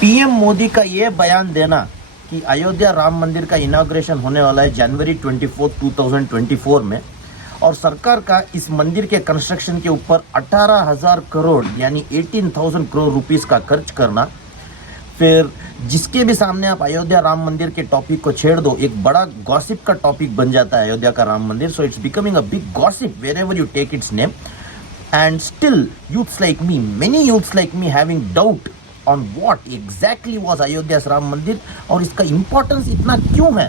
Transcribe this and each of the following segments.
PM Modi का ये बयान देना कि अयोध्या राम मंदिर का इनॉग्रेशन होने वाला है जनवरी 24, 2024 में, और सरकार का इस मंदिर के कंस्ट्रक्शन के ऊपर 18,000 करोड़ यानी 18,000 करोड़ रुपीस का खर्च करना, फिर जिसके भी सामने आप अयोध्या राम मंदिर के टॉपिक को छेड़ दो, एक बड़ा गॉसिप का टॉपिक बन जाता है अयोध्या का Ram Mandir. So it's becoming a big gossip wherever you take its name. And still, youths like me, many youths like me having doubt on what exactly was Ayodhya's Ram Mandir और इसका importance इतना क्यों है.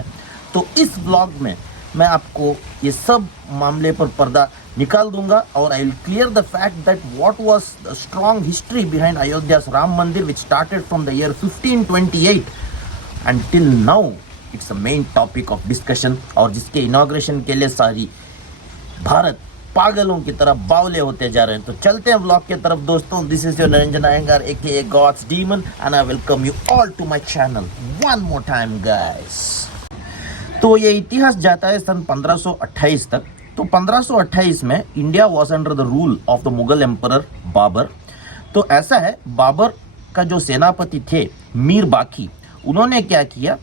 तो इस vlog में मैं आपको ये सब मामले पर पर्दा निकाल दूंगा और I will clear the fact that what was the strong history behind Ayodhya's Ram mandir which started from the year 1528 and till now. It's a main topic of discussion और जिसके इनॉग्रेशन के लिए सारी भारत पागलों की तरह बावले होते जा रहे हैं. तो चलते हैं व्लॉग की तरफ दोस्तों. This is your Niranjan Iyengar aka God's demon and I welcome you all to my channel one more time guys. तो ये इतिहास जाता है सन 1528 तक. तो 1528 में India was under the rule of the Mughal emperor Babur. तो ऐसा है, बाबर का जो सेनापति थे मीर बाकी, उन्होंने क्या किया,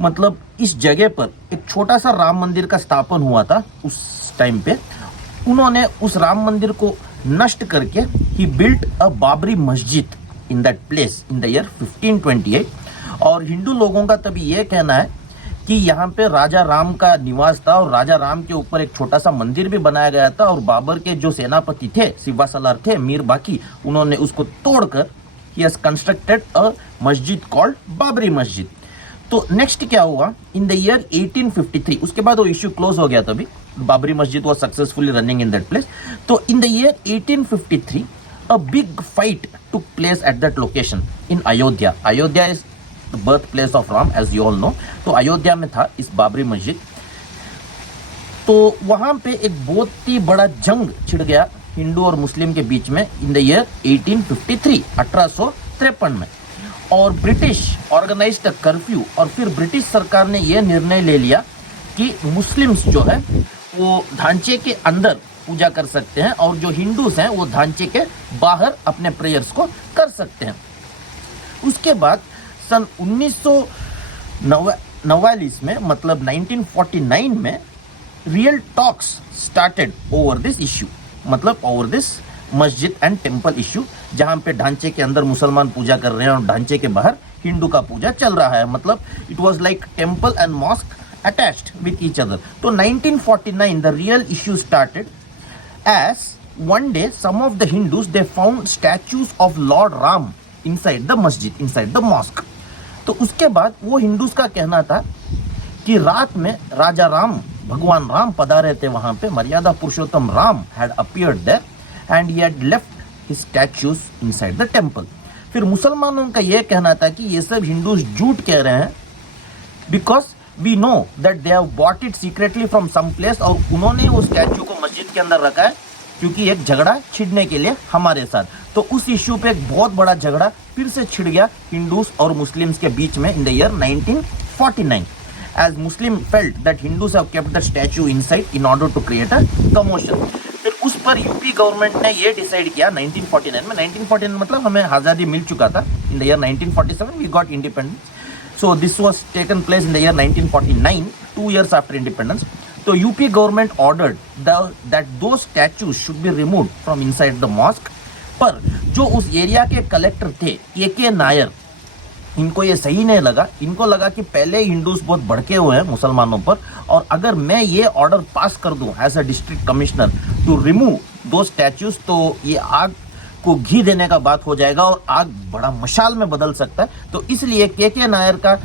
मतलब इस जगह पर एक छोटा सा राम मंदिर का स्थापन हुआ था उस टाइम पे. उन्होंने उस राम मंदिर को नष्ट करके ही बिल्ट अ बाबरी मस्जिद इन that place in the year 1528. और हिंदू लोगों का तभी ये कहना है कि यहाँ पे राजा राम का निवास था और राजा राम के ऊपर एक छोटा सा मंदिर भी बनाया गया था. और बाबर के जो सेनापति थे, सिवा सलार थे, मीर बाकी, उन्होंने उसको तोड़कर ही हैज कंस्ट्रक्टेड अ मस्जिद कॉल्ड बाबरी मस्जिद. तो नेक्स्ट क्या हुआ, इन द ईयर 1853, उसके बाद वो इश्यू क्लोज हो गया. तभी Babri Masjid was successfully running in that place. तो in the year 1853 a big fight took place at that location in Ayodhya. Ayodhya is the birth place of Ram as you all know. तो अयोध्या में था इस बाबरी मस्जिद. तो वहां पे एक बहुत ही बड़ा जंग छिड़ गया हिंदू और मुस्लिम के बीच में इन द ईयर 1853, 1853 में. और ब्रिटिश ऑर्गेनाइज्ड अ कर्फ्यू. और फिर ब्रिटिश सरकार ने यह निर्णय ले लिया कि मुस्लिम्स जो है वो ढांचे के अंदर पूजा कर सकते हैं और जो हिंदूस हैं वो ढांचे के बाहर अपने प्रेयर्स को कर सकते हैं. उसके बाद सन 1949 में, मतलब 1949 में, real talks started over this issue, मतलब ओवर दिस मस्जिद एंड टेम्पल इश्यू, जहां पे ढांचे के अंदर मुसलमान पूजा कर रहे हैं और ढांचे के बाहर हिंदू का पूजा चल रहा है. मतलब it was like temple and mosque attached with each other. So 1949 the real issue started as one day some of the Hindus they found statues of Lord Ram inside the masjid, inside the mosque. तो उसके बाद वो Hindus का कहना था कि रात में राजा राम, भगवान राम पधारे थे वहां पे. मर्यादा पुरुषोत्तम Ram had appeared there and he had left his statues inside the temple. फिर मुसलमानों का ये कहना था कि ये सब हिंदूस झूठ कह रहे हैं because we know that they have bought it secretly from some place. और उन्होंने उस स्टैचू को मस्जिद के अंदर रखा है क्योंकि एक झगड़ा छिड़ने के लिए हमारे साथ. तो उस इश्यू पे एक बहुत बड़ा झगड़ा फिर से छिड़ गया हिंदूस और मुस्लिम्स के बीच में इन the year 1949. as Muslim felt that Hindus have kept the statue inside in order to create a commotion. फिर उस पर यूपी गवर्नमेंट ने ये डिसाइड किया 1949 में. 1949 मतलब हमें आज़ादी मिल चुका था. In the year 1947 we got independence. So this was taken place in the year 1949, 2 years after independence. So UP government ordered that those statues should be removed from inside the mosque. पर जो उस area के collector थे के नायर, इनको ये सही नहीं लगा. इनको लगा कि पहले हिंदूस बहुत भड़के हुए हैं मुसलमानों पर, और अगर मैं ये ऑर्डर पास कर दूं as a district commissioner to remove दो स्टैच्यूज, तो ये आग को घी देने का बात हो जाएगा और आग बड़ा मशाल में बदल सकता है. तो इसलिए के नायर का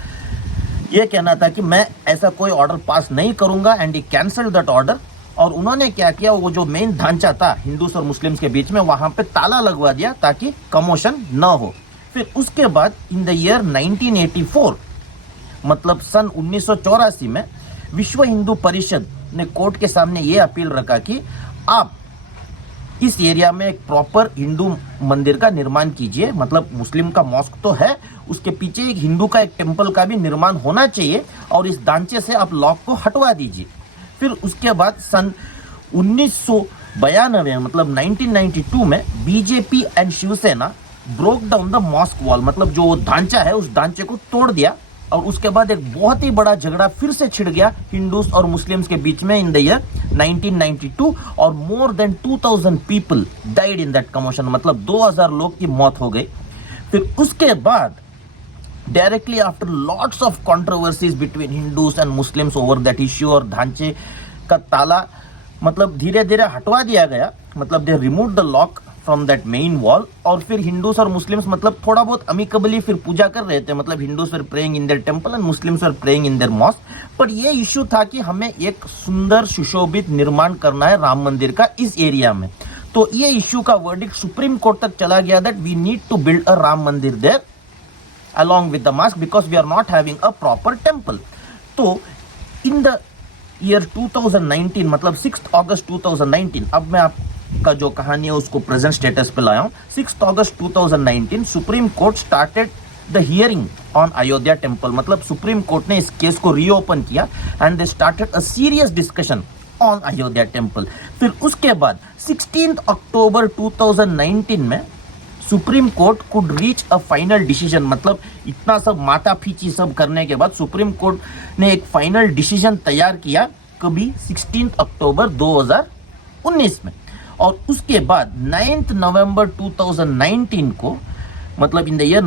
ये कहना था कि मैं ऐसा कोई ऑर्डर पास नहीं करूंगा and he cancelled that order. और उन्होंने क्या किया, वो जो मेन ढांचा था हिंदूस और मुस्लिम्स के बीच में, वहां पे ताला लगवा दिया ताकि कमोशन न हो. फिर उसके बाद इन द ईयर 1984, मतलब सन 1984 में, विश्व हिंदू परिषद ने कोर्ट के सामने ये अपील रखा कि आप इस एरिया में एक प्रॉपर हिंदू मंदिर का निर्माण कीजिए. मतलब मुस्लिम का मॉस्क तो है, उसके पीछे एक हिंदू का एक टेम्पल का भी निर्माण होना चाहिए और इस ढांचे से आप लॉक को हटवा दीजिए. फिर उसके बाद सन 1992 मतलब 1992 में BJP and Shiv Sena broke down the mosque wall, मतलब जो ढांचा है उस ढांचे को तोड़ दिया। और उसके बाद एक बहुत ही बड़ा झगड़ा फिर से छिड़ गया हिंदूज और मुस्लिम्स के बीच में इन द ईयर 1992, और more than 2000 people died in that commotion, मतलब 2000 लोग की मौत हो गई। फिर उसके बाद directly after lots of controversies between Hindus and Muslims over that issue, और ढांचे का ताला मतलब धीरे धीरे हटवा दिया गया, मतलब they remove the lock from that main wall. और फिर हिंदूज और मुस्लिम्स मतलब थोड़ा बहुत अमिकेबली फिर पूजा कर रहे थे, मतलब Hindus were praying in their temple and Muslims were praying in their mosque. पर ये इश्यू था कि हमें एक सुंदर सुशोभित निर्माण करना है राम मंदिर का इस एरिया में। तो ये इश्यू का वर्डिक्ट सुप्रीम कोर्ट तक चला गया that we need to build a Ram Mandir there along with the mosque because we are not having a proper temple. तो in the year 2019, मतलब 6 अगस्त 2019, अब मैं आपका जो कहानी है उसको प्रेजेंट स्टेटस पे लाया हूँ। 6 अगस्त 2019 supreme court started the hearing on Ayodhya temple, मतलब सुप्रीम कोर्ट ने इस केस को रीओपन किया and they started a serious discussion on Ayodhya temple. फिर उसके बाद 16 अक्टूबर 2019 में supreme court could reach a final decision, मतलब इतना सब माथा पीची सब करने के बाद सुप्रीम कोर्ट ने एक फाइनल डिसीजन तैयार किया कभी 16 अक्टूबर 2019 में। और उसके बाद 9 नवंबर 2019 को, मतलब in the year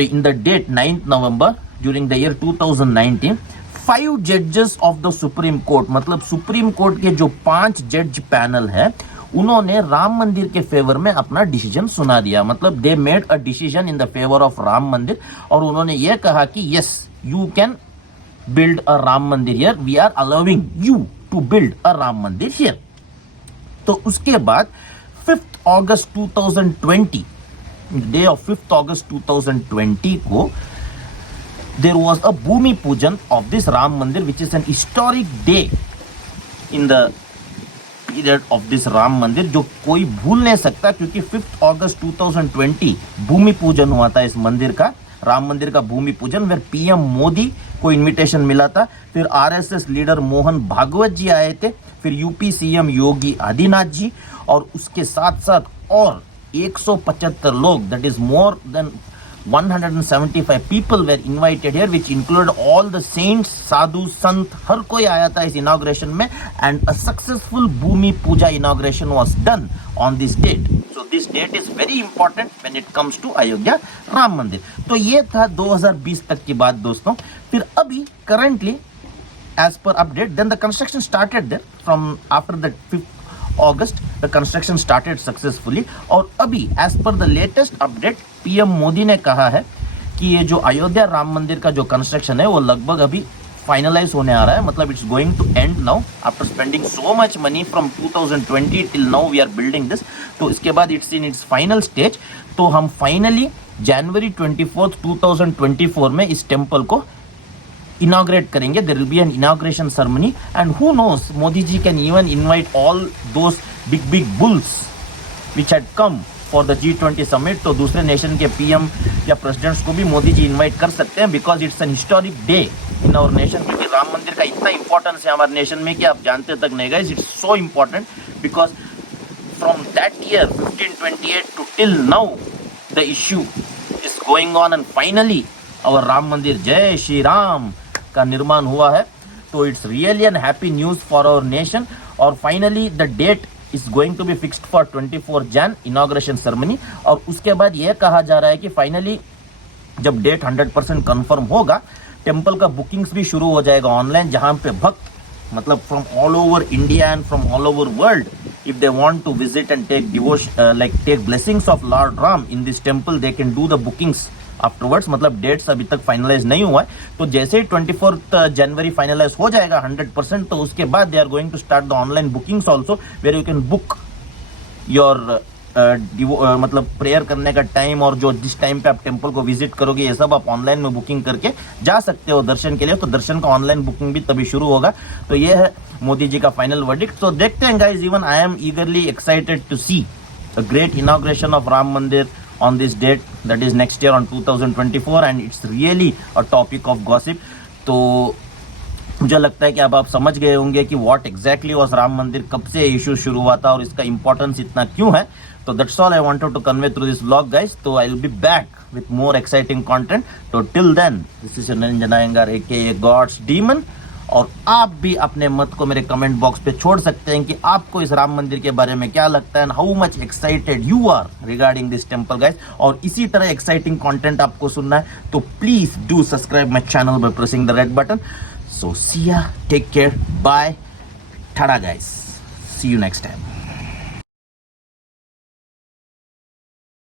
in the date 9 November during the year 2019, 5 जजेस ऑफ द सुप्रीम कोर्ट, मतलब सुप्रीम कोर्ट के जो 5 जज पैनल है उन्होंने राम मंदिर के फेवर में अपना डिसीजन सुना दिया, मतलब they made a decision in the favour of Ram mandir. और उन्होंने ये कहा कि yes you can build a Ram mandir here, we are allowing you to build a Ram mandir here. तो उसके बाद 5 अगस्त 2020, डे ऑफ 5 अगस्त 2020 को देयर वाज अ भूमि पूजन of this Ram mandir which is an historic day in the period of this Ram मंदिर, जो कोई भूल नहीं सकता, क्योंकि 5 अगस्त 2020 भूमि पूजन हुआ था इस मंदिर का, राम मंदिर का भूमि पूजन, वेर पीएम मोदी को इनविटेशन मिला था। फिर आरएसएस लीडर मोहन भागवत जी आए थे, फिर यूपी सीएम योगी आदित्यनाथ जी, और उसके साथ साथ और 175 लोग, that is more than 175 people were invited here, which included all the saints, साधु संत, हर कोई आया था इस इनॉग्रेशन में, and a successful Bhumi Puja inauguration was done on this date. So this date is very important when it comes to Ayodhya Ram मंदिर। तो ये था 2020 तक की बात दोस्तों। फिर अभी currently as per update, then the construction started there from after the 5th August, the construction started successfully। और अभी as per the latest update, PM Modi ने कहा है कि ये जो अयोध्या राम मंदिर का जो कंस्ट्रक्शन है वो लगभग अभी फाइनलाइज होने आ रहा है, मतलब it's going to end now after spending so much money from 2020 till now we are building this. तो इसके बाद it's in its final stage. तो हम फाइनली जनवरी 24, 2024 में इस टेम्पल को inaugurate करेंगे। There will be an inauguration ceremony and who knows, Modi ji can even invite all those big bulls which had come for the G20 summit। तो दूसरे nation के PM या प्रेसिडेंट्स को भी मोदी जी इनवाइट कर सकते हैं, because it's an historic day in our nation. क्योंकि राम मंदिर का इतना इंपॉर्टेंस है हमारे नेशन में कि आप जानते तक नहीं guys, it's so important because from that year 1528 to till now the issue is going on and finally our Ram mandir Jai Shri Ram का निर्माण हुआ है। तो it's really an happy news for our nation. और finally the date is going to be fixed for 24 Jan inauguration ceremony. और उसके बाद यह कहा जा रहा है कि फाइनली जब डेट 100% कंफर्म होगा, टेम्पल का बुकिंग्स भी शुरू हो जाएगा ऑनलाइन, जहां पे भक्त मतलब from all over India and from all over world, if they want to visit and take devotion take blessings of Lord Ram in this temple, they can do the bookings afterwards. मतलब dates अभी तक finalise नहीं हुआ है, तो जैसे ही 24 जनवरी finalise हो जाएगा 100%, तो उसके बाद they are going to start the online bookings also, where you can book your मतलब प्रेयर करने का टाइम, और जो जिस टाइम पे आप टेम्पल को विजिट करोगे ये सब आप ऑनलाइन में बुकिंग करके जा सकते हो दर्शन के लिए। तो दर्शन का ऑनलाइन बुकिंग भी तभी शुरू होगा। तो ये है मोदी जी का फाइनल वर्डिक्ट। तो देखते हैं guys, even I am eagerly excited to see a great inauguration of Ram Mandir on this date, that is next year on 2024, and it's really a topic of gossip। तो मुझे लगता है कि अब आप समझ गए होंगे कि व्हाट एग्जैक्टली वाज राम मंदिर, कब से इशू शुरू हुआ था और इसका इंपॉर्टेंस इतना क्यों है. तो that's all I wanted to convey through this vlog guys. तो I will be back with more exciting content. तो till then this is Niranjan Iyengar aka God's demon. और आप भी अपने मत को मेरे कमेंट बॉक्स पे छोड़ सकते हैं कि आपको इस राम मंदिर के बारे में क्या लगता है and how much excited you are regarding this temple guys. और इसी तरह एक्साइटिंग कंटेंट आपको सुनना है तो please do subscribe my channel by pressing the red button. So see ya, take care, bye, tada guys, see you next time.